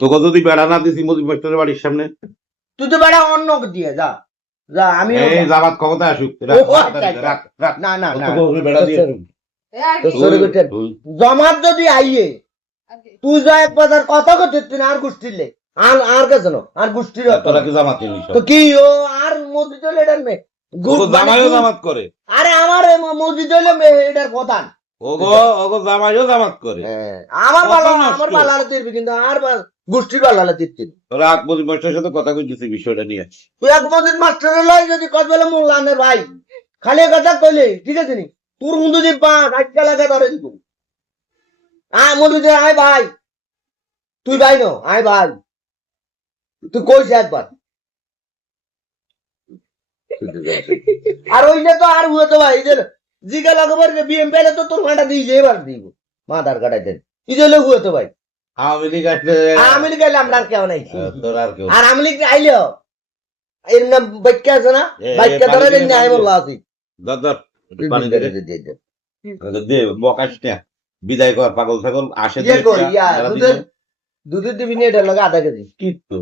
তোকে যদি বেড়া না দিছি মুজিব মাস্টারের বাড়ির সামনে, তুই তো বেড়া অন্য দিয়ে যা যা আমি এই জামাত ক্ষমতা আসুক, না না না বেড়া দিয়ে জমাত যদি আইয়ে তুই যা এক বাজার কথা করতে তুই আর গোষ্ঠীর আর কাছে না আর গোষ্ঠীর তোরা কি জামাত চিনিস? তো কি ও আর মসজিদ হলে এটার মেয়ে জামাইও জামাত করে, আরে আমার মসজিদ হলে এটার প্রধান ওগো জামাইও জামাত করে। আমার কত ভালো নষ্ট। আমার পালালে দিবি কিন্তু আর গোষ্ঠীর পালালে দিচ্ছি তোরা আগ মুজিব মাস্টারের সাথে কথা কইছিস বিষয়টা নিয়ে। তুই এক মসজিদ মাস্টারের লাই যদি কত বেলা মোল্লানের ভাই খালি কথা কইলে ঠিক আছে নি তোর বন্ধু যে পাঁচ আজকাল আগে ধরে দিব মসজিদে আয় ভাই তুই ভাই নো আয় ভাই তুই কইস একবার আর ওইটা তো আর হুয়ে তো ভাই জিগা লাগাবার বিএম পেলে তো তোর মাটা দিয়ে এবার দিব মাথার কাটাই দেন ইজলে হুয়ে তো ভাই আওয়ামী লীগ আসলে আওয়ামী লীগ আইলে আমরা আর কেউ নাই তোর আর কেউ আর আওয়ামী লীগ আইলেও এর নাম বাক্যা আছে না বাক্যা ধরে দিন আমি বললা আছি পানি দে বকাশ না, বিদায় কর পাগল ছাগল আসে দুধের দিবি নিয়ে এটা লাগে আধা কেজি কি তো